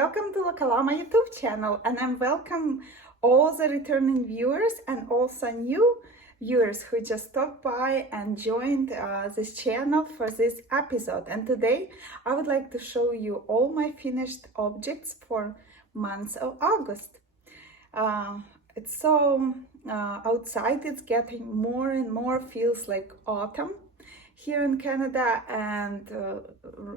welcome to Lokalama YouTube channel, and I'm welcome all the returning viewers and also new viewers who just stopped by and joined this channel for this episode. And today I would like to show you all my finished objects for month of August. It's so outside, it's getting more and more feels like autumn here in Canada, and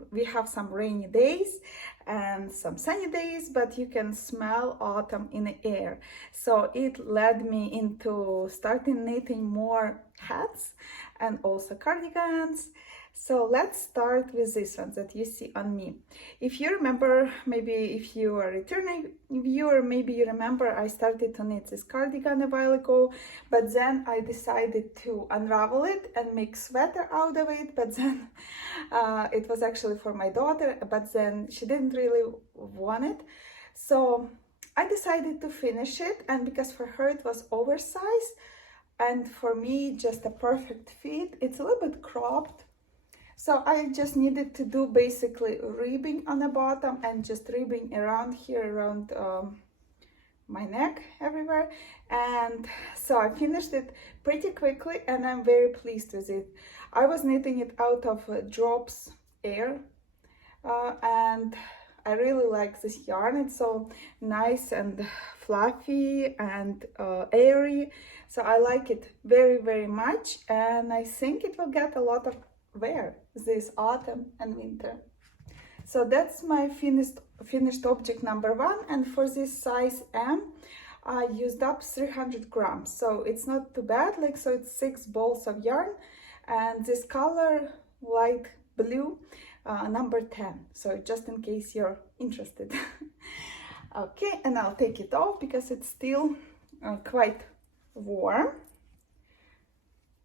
we have some rainy days and some sunny days, but you can smell autumn in the air. So it led me into starting knitting more hats and also cardigans. So let's start with this one that you see on me. If you remember, maybe if you are a returning viewer, maybe you remember I started to knit this cardigan a while ago, but then I decided to unravel it and make sweater out of it. But then it was actually for my daughter, but then she didn't really want it. So I decided to finish it, and because for her it was oversized and for me just a perfect fit. It's a little bit cropped. So I just needed to do basically ribbing on the bottom and just ribbing around here, around my neck, everywhere. And so I finished it pretty quickly and I'm very pleased with it. I was knitting it out of Drops Air and I really like this yarn. It's so nice and fluffy and airy. So I like it very, very much, and I think it will get a lot of wear this autumn and winter. So that's my finished object number one, and for this size M I used up 300 grams, so it's not too bad. Like, so it's 6 balls of yarn, and this color light blue, number 10, so just in case you're interested. Okay, and I'll take it off because it's still quite warm.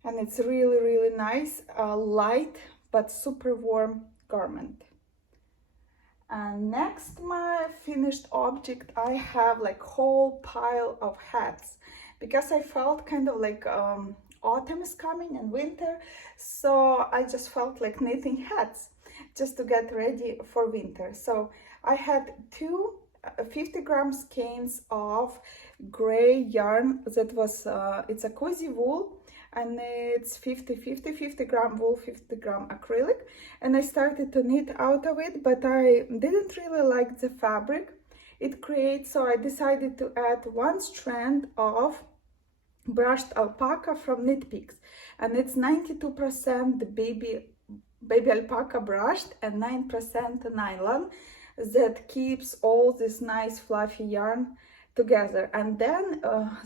And it's really, really nice, light but super warm garment. And next, my finished object, I have like whole pile of hats because I felt kind of like autumn is coming and winter, so I just felt like knitting hats just to get ready for winter. So I had two 50 gram skeins of gray yarn that was it's a cozy wool, and it's 50 gram wool, 50 gram acrylic, and I started to knit out of it, but I didn't really like the fabric it creates, so I decided to add one strand of brushed alpaca from Knit Picks, and it's 92% baby alpaca brushed and 9% nylon that keeps all this nice fluffy yarn together. And then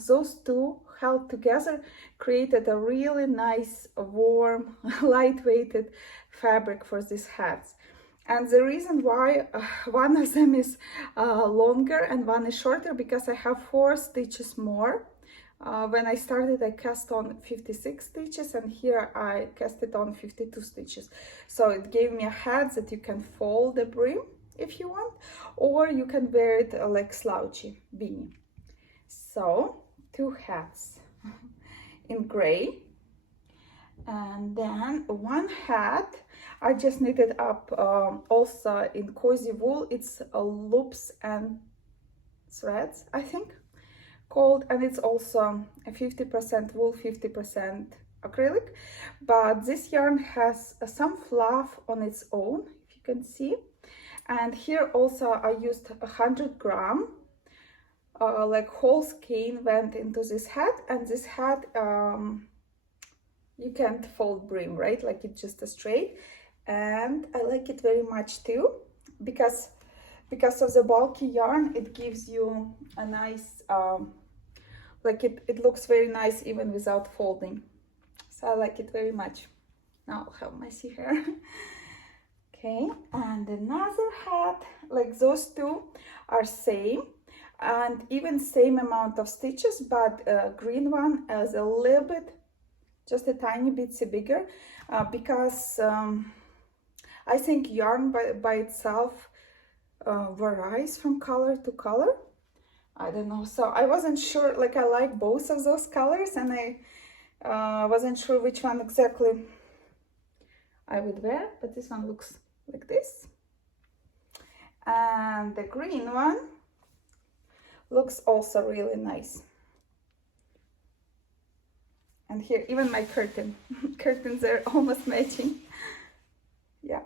those two held together created a really nice warm lightweighted fabric for these hats. And the reason why one of them is longer and one is shorter, because I have 4 stitches more. When I started, I cast on 56 stitches, and here I casted on 52 stitches. So it gave me a hat that you can fold the brim if you want, or you can wear it like slouchy beanie. So 2 hats in gray, and then one hat I just knitted up also in cozy wool. It's loops and threads, I think, called, and it's also a 50% wool, 50% acrylic, but this yarn has some fluff on its own, if you can see. And here also I used 100 gram, like whole skein went into this hat, and this hat you can't fold brim, right? Like it's just a straight, and I like it very much too because of the bulky yarn. It gives you a nice like it looks very nice even without folding, so I like it very much. Now I'll have messy hair. Okay, and another hat, like those two are same and even same amount of stitches, but green one is a little bit, just a tiny bit bigger, because I think yarn by itself varies from color to color. I don't know, so I wasn't sure, like I like both of those colors, and I wasn't sure which one exactly I would wear, but this one looks like this. And the green one looks also really nice. And here, even my curtains are almost matching. Yeah.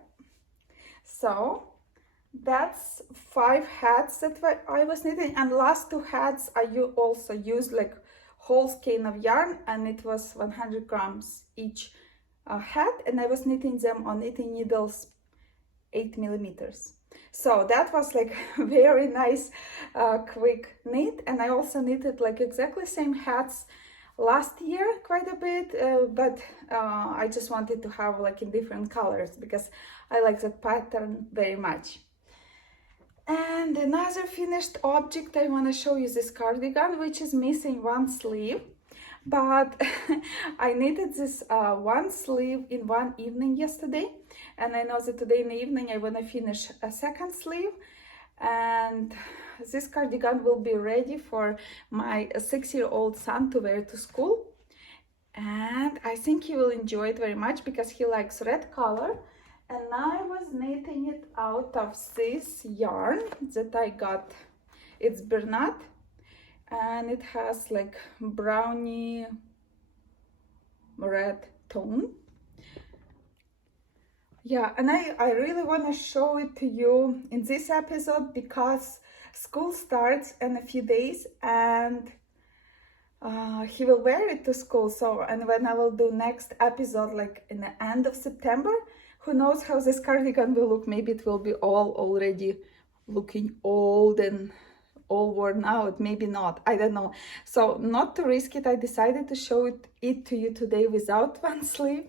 So that's 5 hats that I was knitting, and last 2 hats I also used like whole skein of yarn, and it was 100 grams each hat, and I was knitting them on knitting needles 8 millimeters. So that was like very nice quick knit. And I also knitted like exactly same hats last year quite a bit, but I just wanted to have like in different colors because I like that pattern very much. And another finished object I want to show you, this cardigan, which is missing one sleeve, but I knitted this one sleeve in one evening yesterday, and I know that today in the evening I want to finish a second sleeve, and this cardigan will be ready for my 6-year-old son to wear to school, and I think he will enjoy it very much because he likes red color. And I was knitting it out of this yarn that I got. It's Bernat, and it has like browny red tone. Yeah, and I really want to show it to you in this episode because school starts in a few days, and he will wear it to school. So, and when I will do next episode like in the end of September, who knows how this cardigan will look. Maybe it will be all already looking old and all worn out, maybe not, I don't know. So not to risk it, I decided to show it to you today without one sleeve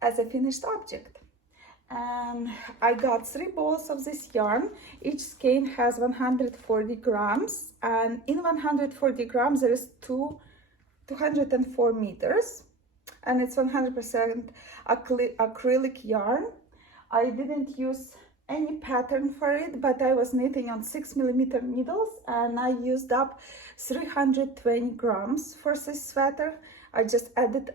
as a finished object. And I got 3 balls of this yarn. Each skein has 140 grams, and in 140 grams there is 204 meters, and it's 100% acrylic yarn. I didn't use any pattern for it, but I was knitting on 6 millimeter needles, and I used up 320 grams for this sweater. I just added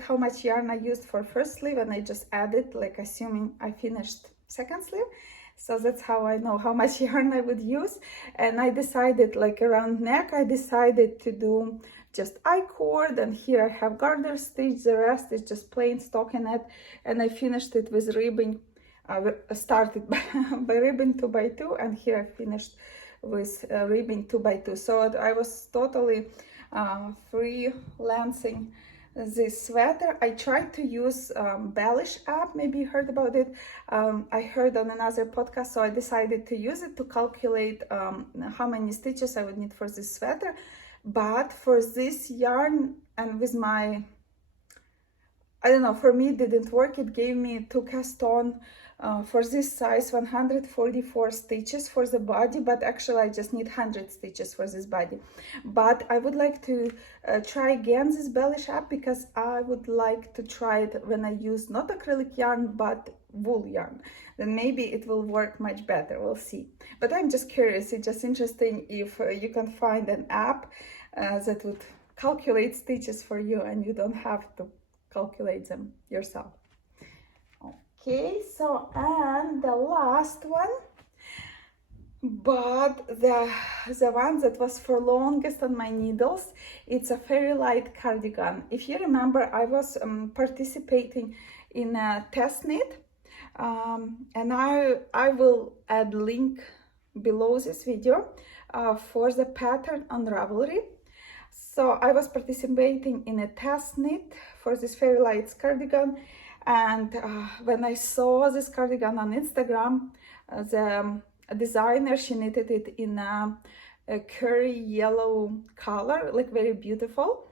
how much yarn I used for first sleeve, and I just added, like assuming I finished second sleeve. So that's how I know how much yarn I would use. And I decided, like around neck, I decided to do just I-cord, and here I have garter stitch. The rest is just plain stockinette, and I finished it with ribbing. Started by ribbing 2x2, and here I finished with ribbing 2x2. So I was totally freelancing this sweater. I tried to use Bellish app, maybe you heard about it. I heard on another podcast, so I decided to use it to calculate how many stitches I would need for this sweater. But for this yarn and with my, I don't know, for me it didn't work. It gave me 2 cast on for this size 144 stitches for the body, but actually I just need 100 stitches for this body. But I would like to try again this Bellish app, because I would like to try it when I use not acrylic yarn but wool yarn. Then maybe it will work much better, we'll see. But I'm just curious, it's just interesting if you can find an app that would calculate stitches for you and you don't have to calculate them yourself. Okay, so, and the last one, but the one that was for longest on my needles, it's a FairyLight cardigan. If you remember, I was participating in a test knit, and I will add link below this video for the pattern on Ravelry. So I was participating in a test knit for this FairyLights cardigan. And when I saw this cardigan on Instagram, the designer, she knitted it in a curry yellow color, like very beautiful.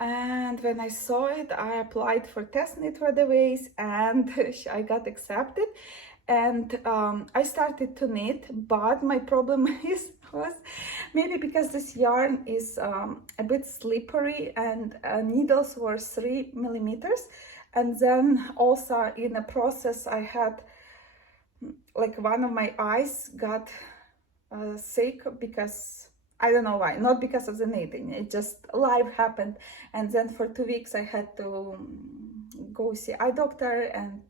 And when I saw it, I applied for test knit right away, and I got accepted. And I started to knit, but my problem was maybe because this yarn is a bit slippery, and needles were 3 millimeters. And then also in the process, I had like one of my eyes got sick because I don't know why, not because of the knitting, it just life happened. And then for 2 weeks I had to go see eye doctor and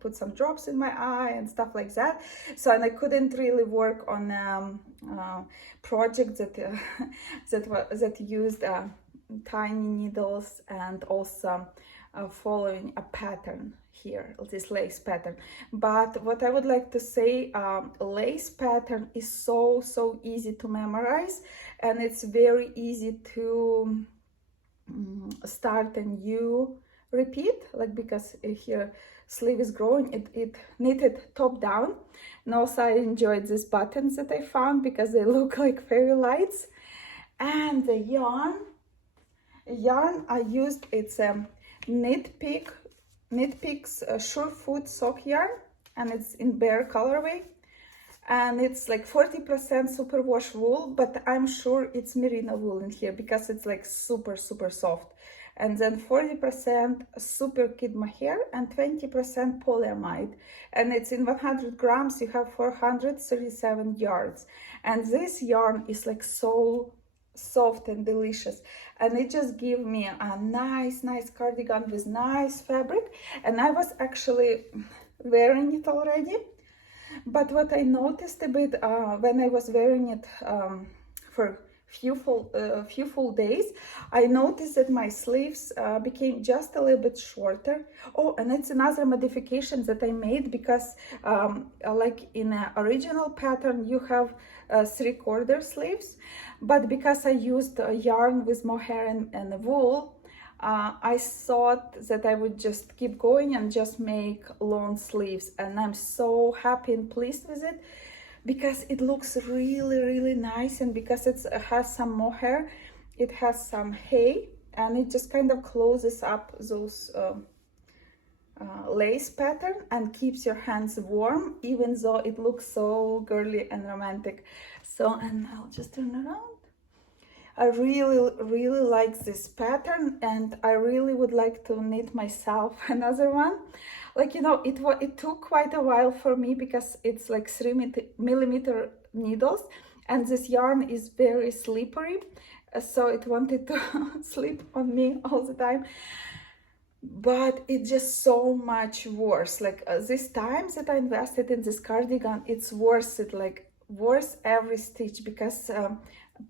put some drops in my eye and stuff like that. So, and I couldn't really work on projects that that used tiny needles and also following a pattern here, this lace pattern. But what I would like to say, lace pattern is so easy to memorize, and it's very easy to start a new repeat, like, because here sleeve is growing, it knitted top down. And also I enjoyed these buttons that I found because they look like fairy lights. And the yarn I used, it's a Knitpicks Surefoot sock yarn, and it's in Bear colorway, and it's like 40% superwash wool, but I'm sure it's merino wool in here because it's like super soft. And then 40% super kid mohair and 20% polyamide, and it's in 100 grams. You have 437 yards, and this yarn is like so soft and delicious, and it just gave me a nice cardigan with nice fabric. And I was actually wearing it already, but what I noticed a bit when I was wearing it for few full days, I noticed that my sleeves became just a little bit shorter. Oh, and it's another modification that I made, because like in an original pattern you have 3/4 sleeves, but because I used yarn with mohair and wool, I thought that I would just keep going and just make long sleeves, and I'm so happy and pleased with it, because it looks really nice. And because it has some mohair, it has some hay, and it just kind of closes up those lace pattern and keeps your hands warm, even though it looks so girly and romantic. So, and I'll just turn around. I really like this pattern, and I really would like to knit myself another one. Like, you know, it took quite a while for me, because it's like 3mm needles, and this yarn is very slippery, so it wanted to slip on me all the time. But it's just so much worse. Like this time that I invested in this cardigan, it's worth it, like worth every stitch, because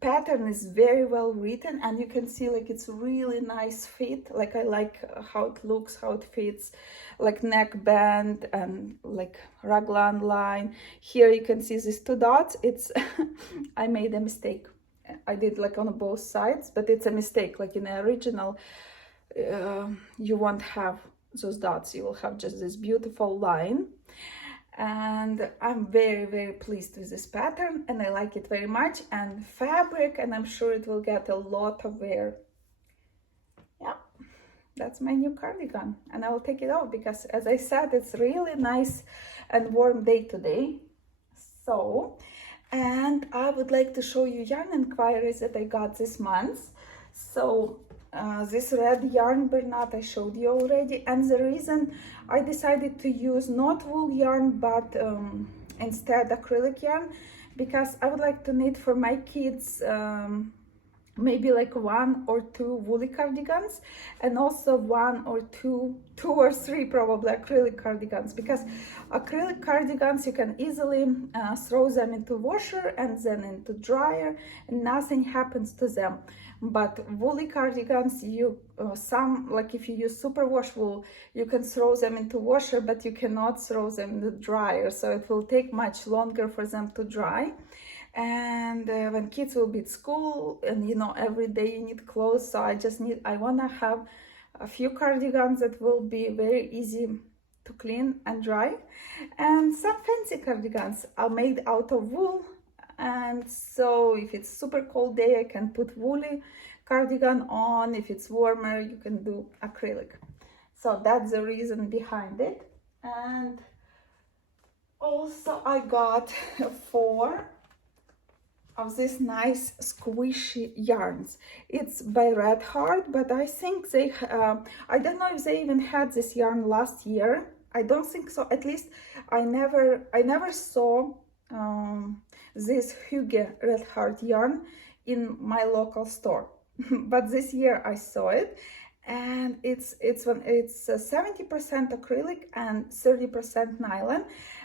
pattern is very well written, and you can see like it's really nice fit. Like I like how it looks, how it fits, like neck band and like raglan line. Here you can see these 2 dots. It's I made a mistake. I did like on both sides, but it's a mistake. Like in the original you won't have those dots, you will have just this beautiful line. And I'm very pleased with this pattern, and I like it very much, and fabric, and I'm sure it will get a lot of wear. Yeah, that's my new cardigan, and I will take it off because, as I said, it's really nice and warm day today. So, and I would like to show you yarn inquiries that I got this month. So this red yarn Bernat I showed you already, and the reason I decided to use not wool yarn but instead acrylic yarn, because I would like to knit for my kids maybe like 1 or 2 woolly cardigans, and also 1 or 2 or 3 probably acrylic cardigans, because acrylic cardigans you can easily throw them into washer and then into dryer and nothing happens to them. But woolly cardigans, you some, like if you use superwash wool, you can throw them into washer, but you cannot throw them in the dryer, so it will take much longer for them to dry. And when kids will be at school, and you know, every day you need clothes, so I want to have a few cardigans that will be very easy to clean and dry, and some fancy cardigans are made out of wool. And so if it's super cold day, I can put woolly cardigan on. If it's warmer, you can do acrylic. So that's the reason behind it. And also I got 4 of these nice squishy yarns. It's by Red Heart, but I think they I don't know if they even had this yarn last year. I don't think so. At least I never saw this Hygge Red Heart yarn in my local store. But this year I saw it, and it's 70% acrylic and 30% nylon.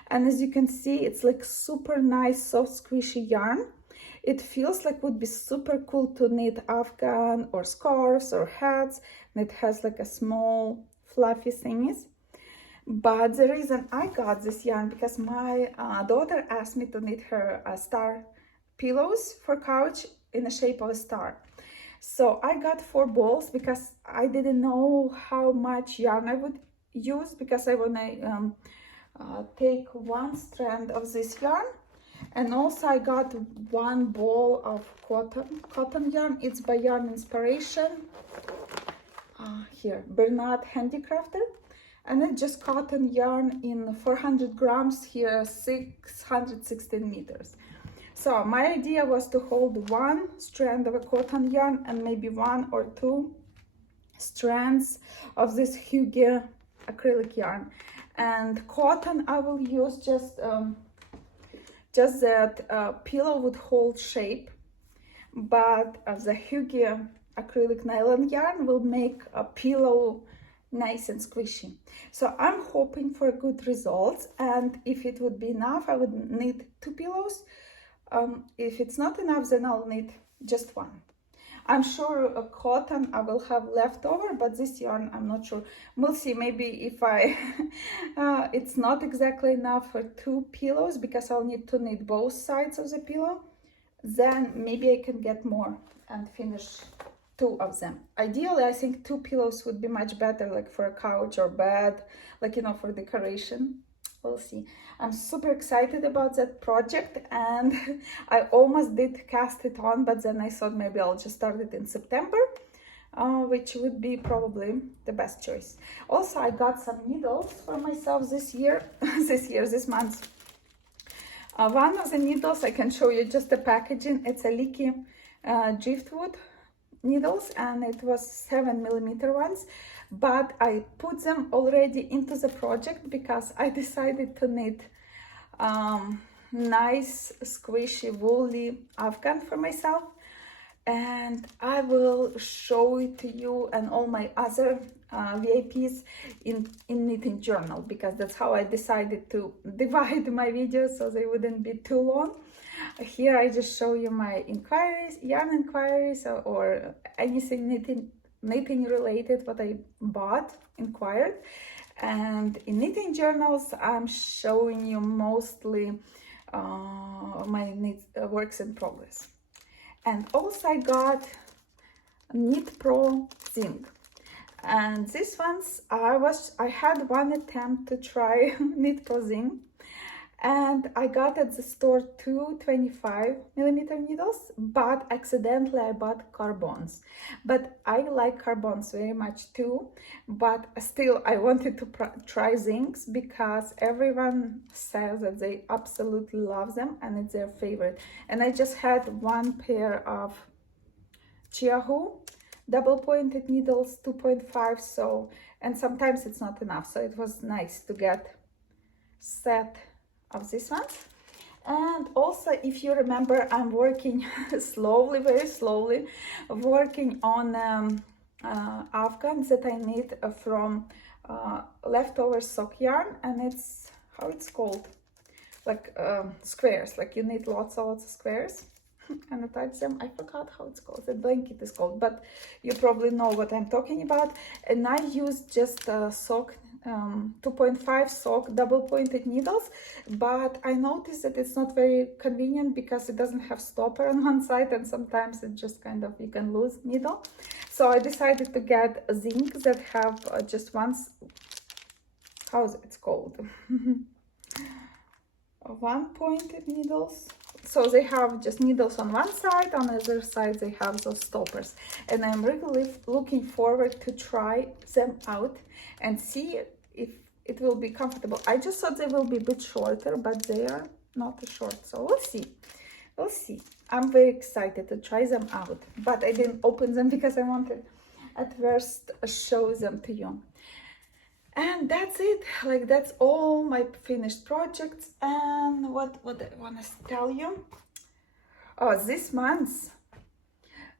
And as you can see, it's like super nice, soft, squishy yarn. It feels like would be super cool to knit afghan or scarves or hats, and it has like a small fluffy thingies. But the reason I got this yarn because my daughter asked me to knit her star pillows for couch in the shape of a star. So I got 4 balls because I didn't know how much yarn I would use, because I want to take 1 strand of this yarn, and also I got 1 ball of cotton yarn. It's by Yarn Inspiration, here, Bernard Handicrafter, and it's just cotton yarn in 400 grams, here 616 meters. So my idea was to hold 1 strand of a cotton yarn and maybe 1 or 2 strands of this Hygge acrylic yarn. And cotton I will use just that pillow would hold shape, but the Hygge acrylic nylon yarn will make a pillow nice and squishy. So I'm hoping for good results, and if it would be enough, I would knit 2 pillows. If it's not enough, then I'll knit just 1. I'm sure a cotton I will have leftover, but this yarn I'm not sure. We'll see. Maybe if I it's not exactly enough for 2 pillows, because I'll need to knit both sides of the pillow, then maybe I can get more and finish 2 of them. Ideally, I think 2 pillows would be much better, like for a couch or bed, like, you know, for decoration. We'll see. I'm super excited about that project, and I almost did cast it on, but then I thought maybe I'll just start it in September, which would be probably the best choice. Also, I got some needles for myself this this month. One of the needles, I can show you just the packaging. It's a leaky driftwood needles, and it was 7mm ones, but I put them already into the project because I decided to knit nice squishy woolly afghan for myself, and I will show it to you and all my other VIPs in knitting journal, because that's how I decided to divide my videos so they wouldn't be too long. Here I just show you my inquiries, yarn inquiries, or anything knitting related, what I bought, inquired. And in knitting journals, I'm showing you mostly my works in progress. And also I got Knit Pro zinc. And these ones, I had 1 attempt to try Knit Pro zinc, and I got at the store 2 25mm needles, but accidentally I bought carbons. But I like carbons very much too, but still I wanted to try zincs because everyone says that they absolutely love them and it's their favorite. And I just had 1 pair of Chiahu double pointed needles, 2.5, so, and sometimes it's not enough, so it was nice to get set of this one. And also, if you remember, I'm working slowly, very slowly, working on afghans that I knit from leftover sock yarn, and it's, how it's called, like squares, like you knit lots of squares and attach them. I forgot how it's called, the blanket is called, but you probably know what I'm talking about. And I used just sock 2.5 sock double pointed needles, but I noticed that it's not very convenient because it doesn't have stopper on one side, and sometimes it just kind of, you can lose needle. So I decided to get zinc that have just once, how's it's called, 1 pointed needles. So they have just needles on one side, on the other side they have those stoppers, and I'm really looking forward to try them out and see if it will be comfortable. I just thought they will be a bit shorter, but they are not short, so we'll see. I'm very excited to try them out, but I didn't open them because I wanted at first show them to you. And that's it, like that's all my finished projects. And what I want to tell you, oh, this month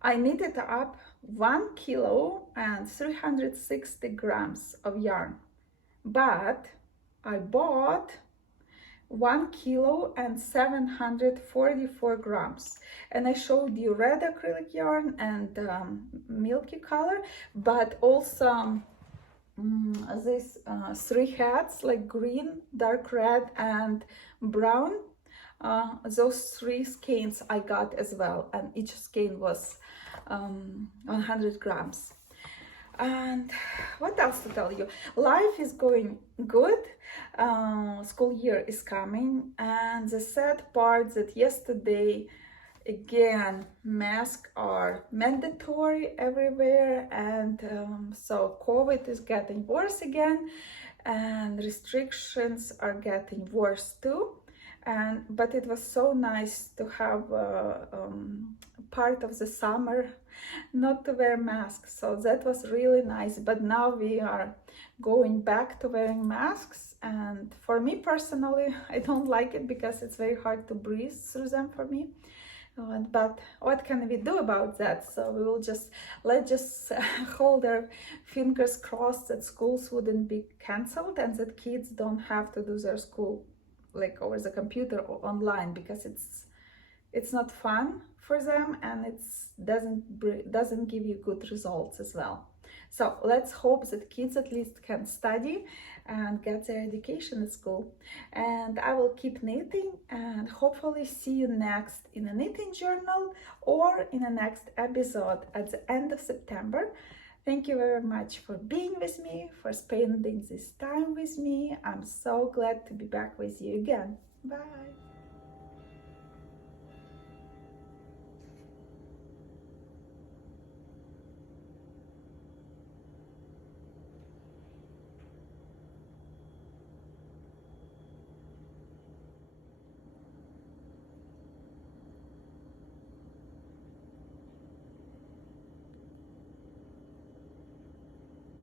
I knitted up 1 kilo and 360 grams of yarn, but I bought 1 kilo and 744 grams, and I showed you red acrylic yarn and milky color, but also these three hats like green, dark red, and brown. Those three skeins I got as well, and each skein was 100 grams. And what else to tell you? Life is going good. School year is coming, and the sad part that yesterday again masks are mandatory everywhere, and so COVID is getting worse again, and restrictions are getting worse too. But it was so nice to have part of the summer not to wear masks, so that was really nice. But now we are going back to wearing masks, and for me personally, I don't like it because it's very hard to breathe through them for me. But what can we do about that? So we will let's just hold our fingers crossed that schools wouldn't be cancelled and that kids don't have to do their school like over the computer or online, because it's not fun for them, and it doesn't give you good results as well. So let's hope that kids at least can study and get their education at school. And I will keep knitting, and hopefully see you next in a knitting journal or in the next episode at the end of September. Thank you very much for being with me, for spending this time with me. I'm so glad to be back with you again. Bye.